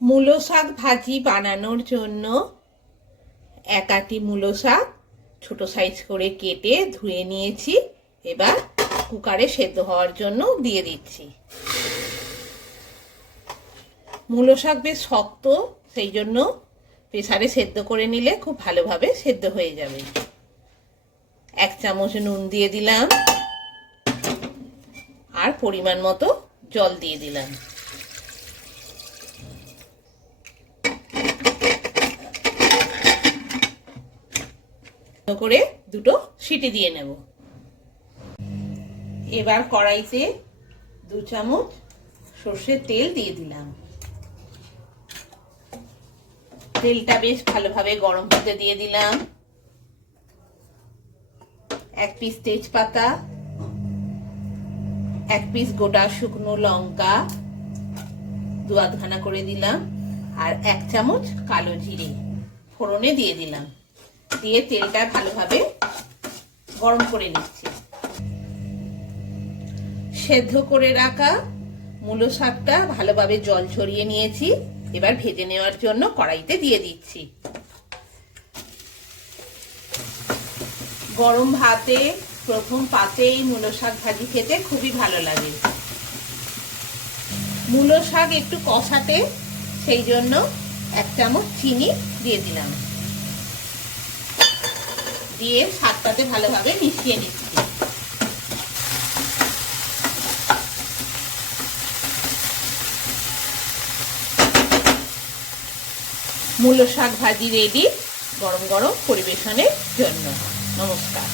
মূলো শাক ভাজি বানানোর জন্য এক আটি মূলো শাক ছোট সাইজ করে কেটে ধুয়ে নিয়েছি। এবার কুকারে সেদ্ধ হওয়ার জন্য দিয়ে দিচ্ছি। মূলো শাক বেশ শক্ত, সেই জন্য প্রেসারে সেদ্ধ করে নিলে খুব ভালোভাবে সেদ্ধ হয়ে যাবে। 1 চামচ নুন দিয়ে দিলাম আর পরিমাণ মতো জল দিয়ে দিলাম। করে দুটো সিটি দিয়ে নেব। এবার কড়াইতে 2 চামচ সর্ষের তেল দিয়ে দিলাম। তেলটা বেশ ভালোভাবে গরম হতে দিয়ে দিলাম। 1 পিস তেজপাতা, 1 পিস গোটা শুকনো লঙ্কা 2 আধখানা করে দিলাম আর 1 চামচ কালো জিরে ফোড়নে দিয়ে দিলাম। দিয়ে তেলটা ভালোভাবে গরম করে নিচ্ছি। সেদ্ধ করে রাখা মূলো শাকটা ভালোভাবে জল ঝরিয়ে নিয়েছি। এবার ভেজে নেওয়ার জন্য কড়াইতে দিয়ে দিচ্ছি। গরম ভাতে প্রথম পাতেই মূলো শাক ভাজি খেতে খুবই ভালো লাগে। মূলো শাক একটু কষাতে, সেই জন্য 1 চামচ চিনি দিয়ে দিলাম। দিয়ে শাকটাতে ভালোভাবে মিশিয়ে নিচ্ছি। মূলো শাক ভাজি রেডি, গরম গরম পরিবেশনের জন্য। নমস্কার।